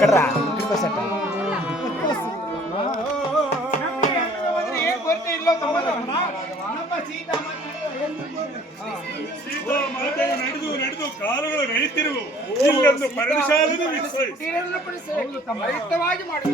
ಕಡ್ರ set ಸೀತಾಮಾತೆಯು ನಡೆದು ಕಾಲುಗಳು ರೈತಿರುವು ಇಲ್ಲೊಂದು ಪರ್ಣಶಾಲೆಯನ್ನು ರೈತವಾಗಿ ಮಾಡಿ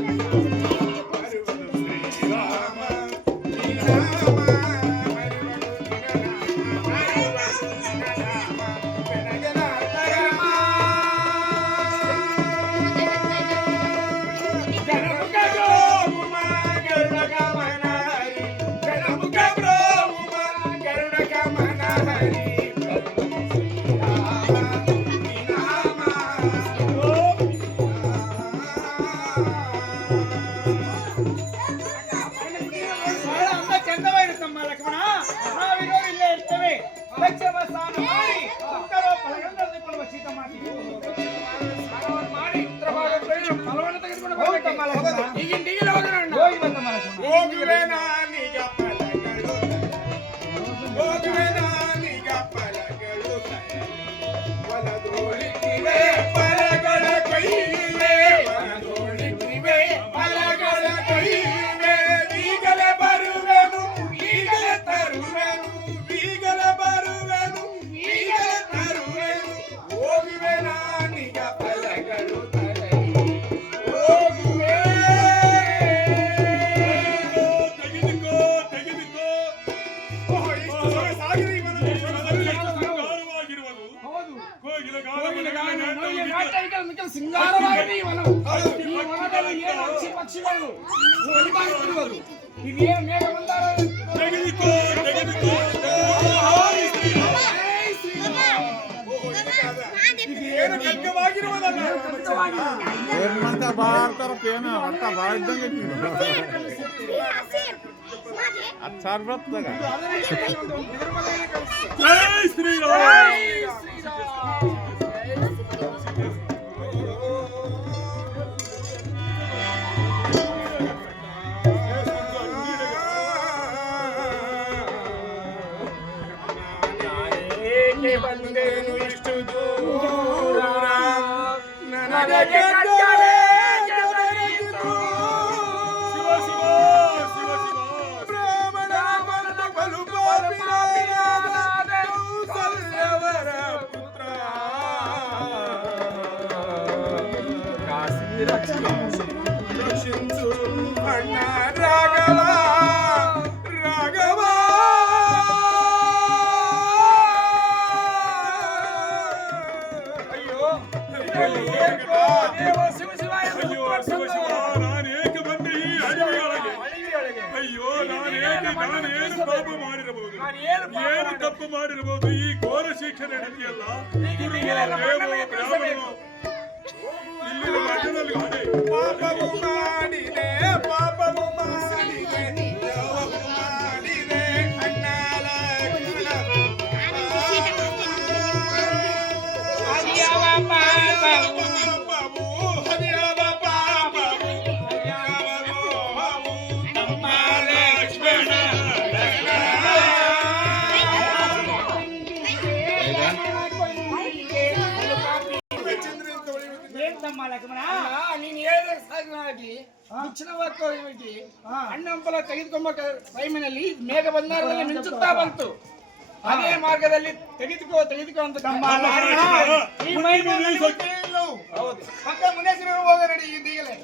ಪಕ್ಷಿಗಳು ಬಂದೇನು ಇಷ್ಟು ದೂರ ನನಗೆ ರಕ್ಷಿಸು ಅಣ್ಣ ರಾಘವ ರಾಘವ ಅಯ್ಯೋ ದೇವ ಶಿವ ಶಿವ ನಾನೇಕೆ ಬಂದೆ ಈ ಅಡವಿಯೊಳಗೆ ಅಯ್ಯೋ ನಾನೇನು ಪಾಪ ಮಾಡಿರಬಹುದು ಏನು ತಪ್ಪು ಮಾಡಿರಬಹುದು ಈ ಘೋರ ಶಿಕ್ಷೆ ನಡೆದಿಯಲ್ಲ ಪಾಪವು ಮಾಡಿದೆ ಪಾಪವು ಮಾಡಿದೆ ದೇವವು ಮಾಡಿದೆ ಅಣ್ಣಾಲ ಹರಿಯವ ಪಾಪವು ಹರಿಯವ ಪಾಪವು ಹರಿಯವ ಲೋಹವು ನಮ್ಮ ಲಕ್ಷ್ಮಣ ನೀನ್ ಹೇಳಿ ದಕ್ಷಿಣವಾಗಿ ಅಣ್ಣಂಪಲ ತೆಗೆದುಕೊಂಬ ಟೈಮಿನಲ್ಲಿ ಮೇಘ ಬಂದಾರದಲ್ಲಿ ಮಿಂಚುತ್ತಾ ಬಂತು. ಅದೇ ಮಾರ್ಗದಲ್ಲಿ ತೆಗೆದುಕೋ ಅಂತ ಪಕ್ಕ ಮುನೇಶ್ವರ ಹೋಗ ರೆಡಿ ಈಗಲೇ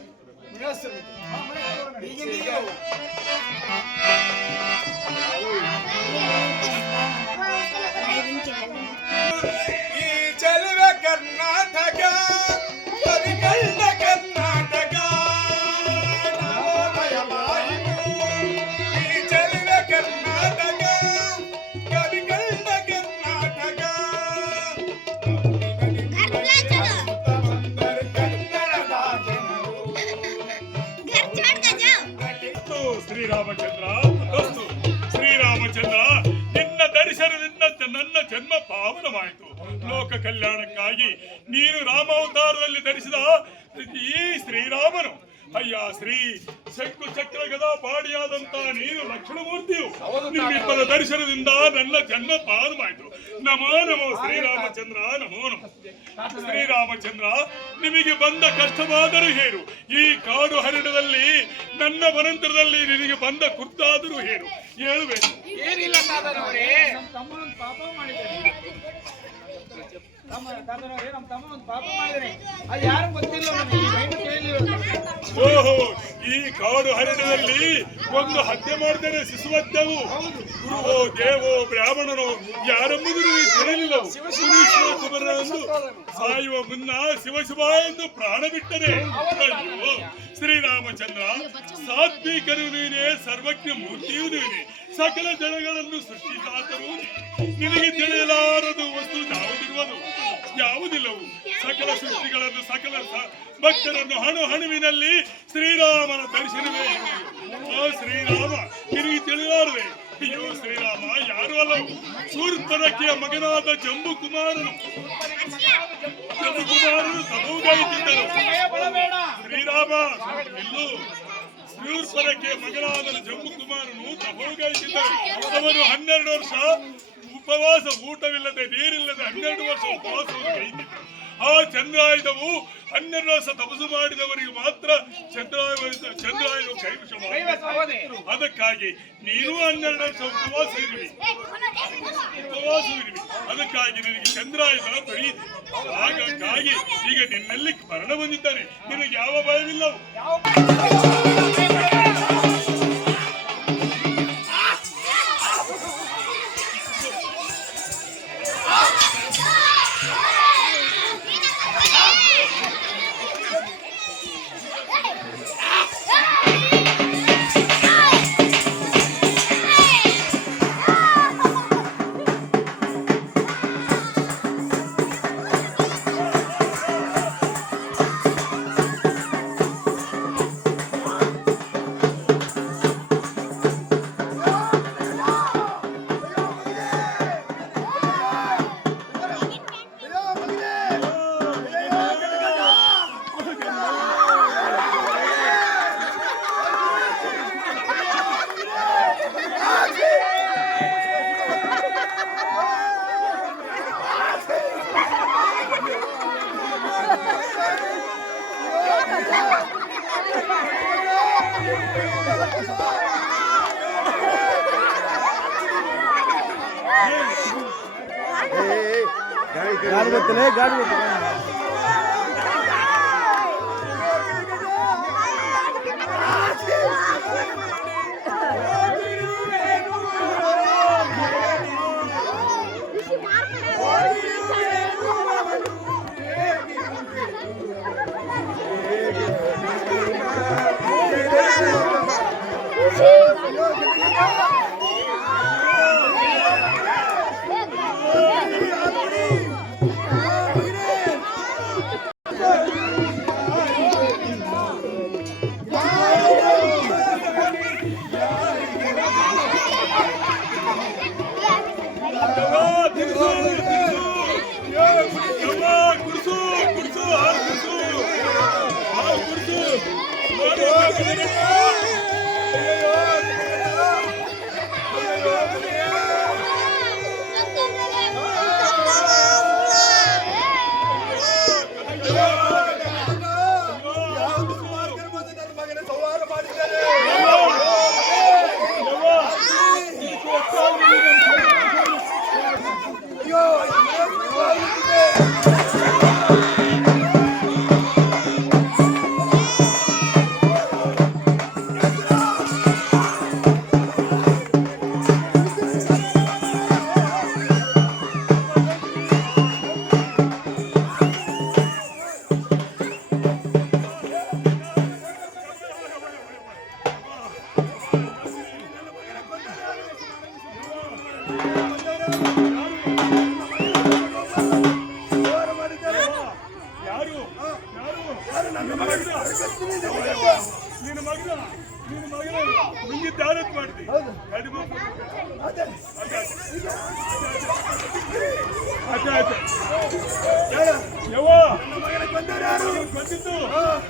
ಈ ಚೆಲುವೆ ಕರ್ನಾಟಕ ಕರ್ನಾಟಕ ಈ ಚೆಲುವೆ ಕರ್ನಾಟಕ ಕವಿಗಳ್ಳ ಕರ್ನಾಟಕ ಶ್ರೀರಾಮಚಂದ್ರ ಶ್ರೀರಾಮಚಂದ್ರ ನಿನ್ನ ದರ್ಶನದಿಂದ ನನ್ನ ಜನ್ಮ ಪಾವನವಾಯಿತು. ಲೋಕ ಕಲ್ಯಾಣಕ್ಕಾಗಿ ನೀನು ರಾಮಾವತಾರದಲ್ಲಿ ಧರಿಸಿದ ಈ ಶ್ರೀರಾಮನು ಅಯ್ಯ ಶಂಕು ಚಕ್ರ ಗದಾ ಪಾಡಿಯಾದಂತ ನೀನು ಲಕ್ಷ್ಮಣಮೂರ್ತಿಯು ನಿಮ್ಮಿಬ್ಬರ ದರ್ಶನದಿಂದ ನನ್ನ ಜನ್ಮ ಪಾರುವಾಯಿತು. ನಮೋ ನಮೋ ಶ್ರೀರಾಮಚಂದ್ರ, ನಮೋ ನಮೋ ಶ್ರೀರಾಮಚಂದ್ರ. ನಿಮಗೆ ಬಂದ ಕಷ್ಟವಾದರೂ ಹೇಳು, ಈ ಕಾಡು ಹರಡದಲ್ಲಿ ನನ್ನ ವನಂತರದಲ್ಲಿ ನಿನಗೆ ಬಂದ ಕುರ್ತಾದರೂ ಹೇಳು, ಹೇಳಬೇಕು. ಏನಿಲ್ಲ ತಾತನವರೇ, ನಮ್ಮ ತಮ್ಮನೊಂದು ಪಾಪ ಮಾಡಿದ್ದಾನೆ. ನಮ್ಮ ತಮ್ಮನೊಂದು ಪಾಪ ಮಾಡಿದ್ದಾನೆ. ಅದು ಯಾರು ಗೊತ್ತಿಲ್ಲ ನನಗೆ, ಈ ಬೈದು ಕೇಳಿಲ್ಲ. ಓಹೋ, ಈ ಕಾಡು ಹರಡದಲ್ಲಿ ಒಂದು ಹತ್ಯೆ ಮಾಡಿದರೆ ಶಿಶುಹತ್ಯವು ಗುರುವೋ ದೇವೋ ಬ್ರಾಹ್ಮಣನೋ ಯಾರೆಂಬುದು ತಿಳಿಯಲಿಲ್ಲವು. ಶಿವಕುಮಾರನನ್ನು ಸಾಯುವ ಮುನ್ನ ಶಿವ ಎಂದು ಪ್ರಾಣ ಬಿಟ್ಟರೆ. ಅಯ್ಯೋ ಶ್ರೀರಾಮಚಂದ್ರ, ಸಾತ್ವಿಕನು ನೀನೇ, ಸರ್ವಜ್ಞ ಮೂರ್ತಿಯೂ ನೀನೇ, ಸಕಲ ಜನಗಳನ್ನು ಸೃಷ್ಟಿಸಾತರೂ ನಿನಗೆ ತಿಳಿಯಲಾರದು ವಸ್ತು ಯಾವುದಿಲ್ಲವು. ಸಕಲ ಸೃಷ್ಟಿಗಳನ್ನು ಸಕಲ ಭಕ್ತರನ್ನು ಹಣುವಿನಲ್ಲಿ ಶ್ರೀರಾಮನ ದರ್ಶನವೇ. ಓ ಶ್ರೀರಾಮ, ನಿನಗೆ ತಿಳಿಯಲಾರದೆ. ಅಯ್ಯೋ ಶ್ರೀರಾಮ, ಯಾರು ಅಲ್ಲವು, ಶೂರ್ಪನಖಿಯ ಮಗನಾದ ಜಂಬುಕುಮಾರನು ತಮೂಗಾಯಿತಿದ್ದರು. ಶ್ರೀರಾಮ ಎಲ್ಲೂ ಶೂರ್ಪನಖಿಯ ಮಗನಾದ ಜಂಬುಕುಮಾರನು ತಮೂಗಾಯಿತಿದ್ದರು. ಅವನು 12 ವರ್ಷ ಉಪವಾಸ, ಊಟವಿಲ್ಲದೆ ನೀರಿಲ್ಲದೆ 12 ವರ್ಷ ಉಪವಾಸವನ್ನು ಕೈಗಿದ್ದರು. ಆ ಚಂದ್ರಾಯುಧವು 12 ವರ್ಷ ತಪಸ್ಸು ಮಾಡಿದವರಿಗೆ ಮಾತ್ರ ಚಂದ್ರಾಯುಧವು ಕೈವಶವಾಗಿದೆ. ಅದಕ್ಕಾಗಿ ನೀನು 12 ವರ್ಷ ಉಪವಾಸವಿರುವಿ. ಅದಕ್ಕಾಗಿ ನಿನಗೆ ಚಂದ್ರಾಯುಧ ದೊರೆಯಿತು. ಹಾಗಾಗಿ ಈಗ ನಿನ್ನಲ್ಲಿ ಮರಣ ಬಂದಿದ್ದಾನೆ, ನಿನಗೆ ಯಾವ ಭಯವಿಲ್ಲವು. ಗಾಡಿ ಗೊತ್ತಿಲ್ಲ, ಗಾಡಿ ಗೊತ್ತಿಲ್ಲ.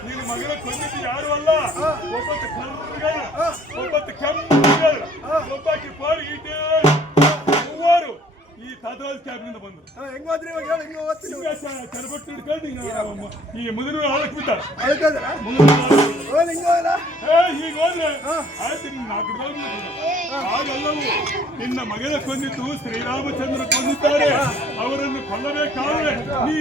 ನೀನು ಮಗಳ ಕೊಂದಿದ್ದು ಯಾರು ಅಲ್ಲ, ಒಬ್ಬತ್ತು ಕೆಂಪು ಒಬ್ಬಾಕಿ ಪಾರು ಇಟ್ಟೆ ಮೂವರು ಈ ತದ್ರಾಜ್ ಕ್ಯಾಬ್ನಿಂದ ಬಂದ್ರು. ಹೆಂಗೋದ್ರಿ ಇವಾಗ ಹೇಳು, ಹಿಂಗೆ ಓದ್ತೀನಿ. ಚರಬಟ್ಟು ಹಿಡ್ಕೊಂಡು ಈ ಮುದುರು ಹಾಳಕ್ ಬಿಟ್ಟಾರ. ಅಳ್ಕದ್ರ ಹಿಂಗ ಹೀಗೆ ಹೋದ್ರೆ ಆಯ್ತು ನಿನ್ನ 4 రోజులు ಹಾಗಲ್ಲವು. ನಿನ್ನ ಮಗನ ಕೊಂದಿದ್ದು ಶ್ರೀರಾಮಚಂದ್ರ ಕೊಂದಿದ್ದಾರೆ. ಅವರನ್ನು ಕೊಲ್ಲಬೇಕಾದ್ರೆ ನೀ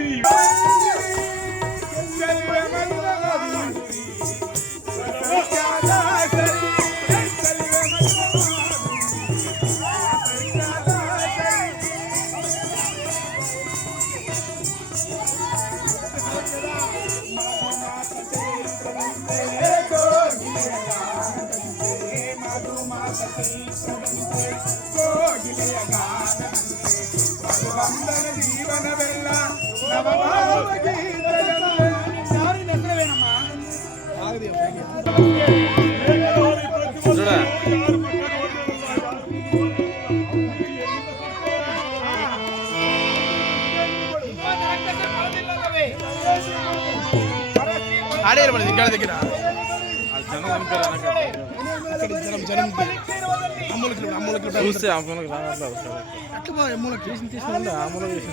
ಜೀವನವೆಲ್ಲ ఆడే ఇక్కడ దగ్గర చూస్తే అమ్మలకి రావట్లేదు అట్లా అమ్మలకి తీసుకుంటే అమ్మలకి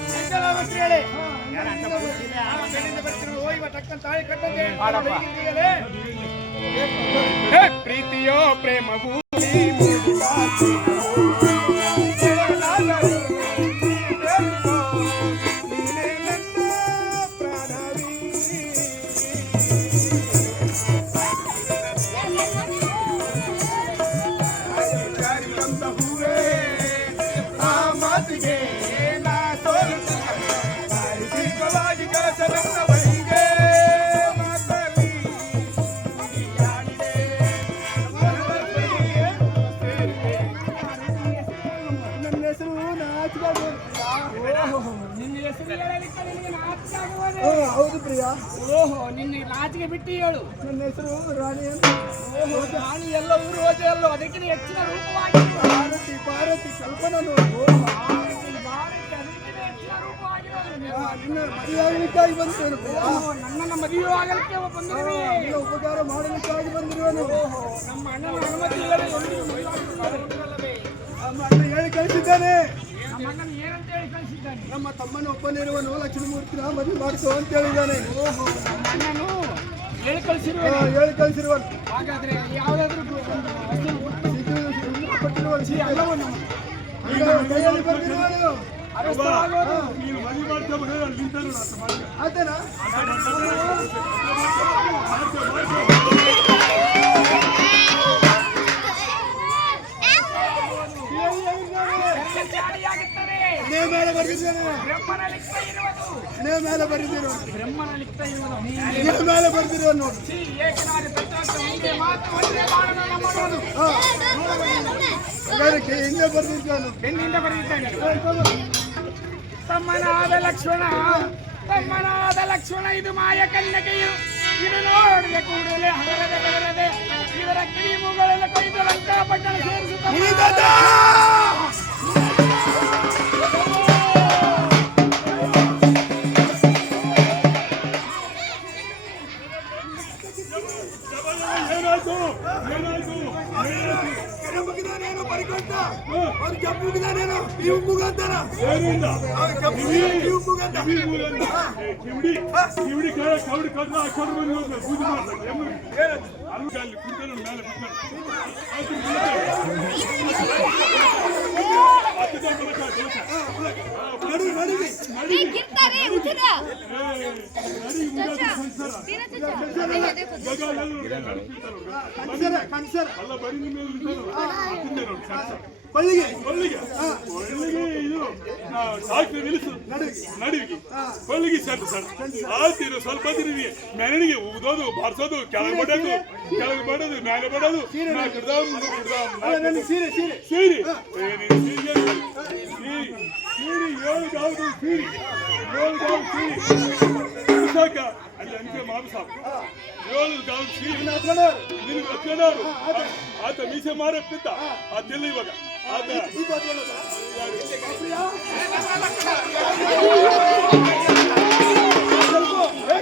ಪ್ರೀತಿಯೋ ಪ್ರೇಮವು ಹೌದು ಪ್ರಿಯಾ. ಓಹೋ ನಿನ್ನ ನಾಚಿಕೆ ಬಿಟ್ಟು ಹೇಳು. ನನ್ನ ಹೆಸರು ರಾಣಿ ಅಂತ. ಓಹೋ ರಾಣಿ ಎಲ್ಲ ಊರು ಹೋದೆ ಅಲ್ಲೋ, ಅದಕ್ಕಿಂತ ಹೆಚ್ಚಿನ ರೂಪವಾಗಿ ಪಾರ್ವತಿ ಪಾರ್ವತಿ ಕಲ್ಪನಾ ನೋಡು. ನಿನ್ನ ಮದುವೆಯಾಗಲಿಕ್ಕಾಗಿ ಬಂದಿರುವನು ಪ್ರಿಯಾ. ನನ್ನನ್ನ ಮದುವೆ ಆಗಲಿಕ್ಕೆ ಬಂದಿರುವೆ. ನಿನ್ನ ಉಪಕಾರ ಮಾಡಲಿಕ್ಕಾಗಿ ಬಂದಿರುವನು. ನಮ್ಮ ಅಣ್ಣನ ಅನುಮತಿ ಇಲ್ಲದೆ ಎಂದಿಗೂ ಮದುವೆ ಆಗಲಿಲ್ಲವೇ? ನಮ್ಮ ಅಣ್ಣ ಹೇಳಿ ಕಳಿಸಿದ್ದಾನೆ. ನಮ್ಮ ಅಣ್ಣನ ಏನಂತ ಹೇಳಿ ಕಳಿಸಿದ್ದಾನೆ? ನಮ್ಮ ತಮ್ಮನ ಒಬ್ಬನಿರುವನು ಲಕ್ಷ್ಮೀಮೂರ್ತಿನ ಮದುವೆ ಮಾಡಿಸು ಅಂತ ಹೇಳಿದ್ದಾನೆ. ಓಹೋ ನಮ್ಮ ಅಣ್ಣನು ಹೇಳಿ ಕಳಿಸಿರುವೆ. ಹೇಳಿ ಕಳಿಸಿರುವನು. ಹಾಗಾದ್ರೆ ಯಾವುದಾದ್ರೂ ಎಲ್ಲವೂ ನಮ್ಮ ಕೈಯಲ್ಲಿ ಬಂದಿರುವನು. ನೀನು ಮದುವೆ ಮಾಡ್ತಾ ನಿಂತರು ಆತನ ನೇ ಮೇಲೆ ಬರೆದಿದ್ದೇನೆ. ನೇ ಮೇಲೆ ಬರೆದಿರೋ ಬ್ರಹ್ಮನ ಲಿಖಿತ ಇರುವುದು. ನೇ ಮೇಲೆ ಬರೆದಿರೋ ನೋಡು. ಅದಕ್ಕೆ ಹಿಂದೆ ಬರೆದಿದ್ದಾನು. ಬೆನ್ನಿಂದ ಬರೆದಿದ್ದಾನೆ. ತಮ್ಮನಾದ ಲಕ್ಷ್ಮಣ, ತಮ್ಮನಾದ ಲಕ್ಷ್ಮಣ, ಇದು ಮಾಯ ಕನ್ಯಕೆಯು. ಇದು ನೋಡಿದ ಕೂಡಲೇ ಹಗರದೆ ಬೆದರದೆ ಇವರ ಕಿವಿ ಮೂಗಳೆಲ್ಲ ಕೊಯ್ದು ಲಂಕಾಪಟ್ಟಣ ಸೇರಿಸುತ್ತಾ ಮುಗಿದಾನೇನು ಬರಿಕೊಂಡ ಅವ್ರು ಕೆಂಪು ಮುಗಿದಾನೇನು ಇವು ಮುಗಂತಾನ ಕಿವಿಡಿ ಕವಡಿ ಕಡ್ಲ ಹಾಕೊಂಡು ಬಂದು ಪೂಜೆ ಮಾಡ್ತಾರೆ ಅಲ್ಲಿ ಕುಂತನ ಮೇಲೆ ಅಲ್ಲ ಬರೀ ಕೊಳ್ಳಿಗೆ ಇದು ಸಾಕು ನಿಲ್ಲಿಸು ನಡುವಿಗೆ ಕೊಳ್ಳಿಗೆ ಸಣ್ಣ ಆಯ್ತು ಸ್ವಲ್ಪ ತಿರುಗಿ ಮೆರಣಿಗೆ ಉದೋದು ಬಾರಿಸೋದು ಕೆಳಗೆ ಬಡೋದು ಮೇಲೆ ಬಡೋದು ಸೀರೆ ಸೀರೆ ಸೀರೆ ಏಳು ಯಾವುದು ಸೀರೆ ಸಾಕ ಅಲ್ಲಿ ಅಂಕೆ ಮಾರು ಸಾಕು 7 ಗಾಂವ್ ಸೀರೆ ನಿನಗೆ ಹತ್ಕೊಂಡವರು ಆತ ಮೀಸೆ ಮಾರಕ್ಕಿದ್ದ ಅದೆಲ್ಲ ಇವಾಗ ಆತ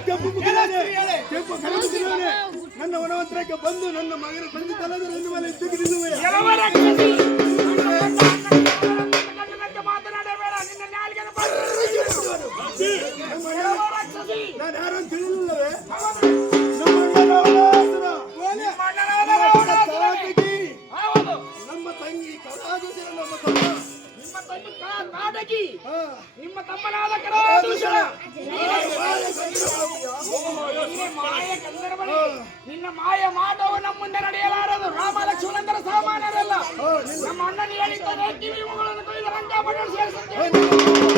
ಕೆಂಪು ಮುಗಿದಾನೆ ಕೆಂಪು ಕರಗುತ್ತಿದ್ದಾನೆ ನನ್ನ ವನವಂತರಕ್ಕೆ ಬಂದು ನನ್ನ ಮಗನ ತಂದಿದ್ದಲ್ಲ ನನ್ನ ಮೇಲೆ ಎತ್ತಿಗಿರುವೆ ಕೆಲವ ರಕ್ಷಸಿ ಗಂಡನಂತೆ ಮಾತನಾಡಬೇಡ ನಿನ್ನ ನಾಲ್ಗೆನ ರಕ್ಷಸಿ ನಾನು ಯಾರು ಅಂತ ತಿಳಿಲಿಲ್ಲವೇ ನಮ್ಮ ತಂಗಿ ಕಲಾದೂಷಣ ನಮ್ಮ ತಮ್ಮ ನಿಮ್ಮ ತಂಗಿ ನಾಟಕಿ ನಿಮ್ಮ ತಮ್ಮನಾದ ಕಲಾದೂಷಣ ಮಾಯ ಗಂಧರ್ವನೇ ನಿನ್ನ ಮಾಯ ಮಾಟವು ನಮ್ಮ ಮುಂದೆ ನಡೆಯಲಾರದು ರಾಮ ಲಕ್ಷ್ಮಣಂತರ ಸಾಮಾನ್ಯರಲ್ಲ ನಮ್ಮ ಅಣ್ಣನ ಹೇಳಿದ್ದಾರೆ ಕಿವಿ ಮುಗಳನ್ನು ಕೊಯ್ದು ರಂಗಪಟ್ಟಣ ಸೇರಿಸುತ್ತೇವೆ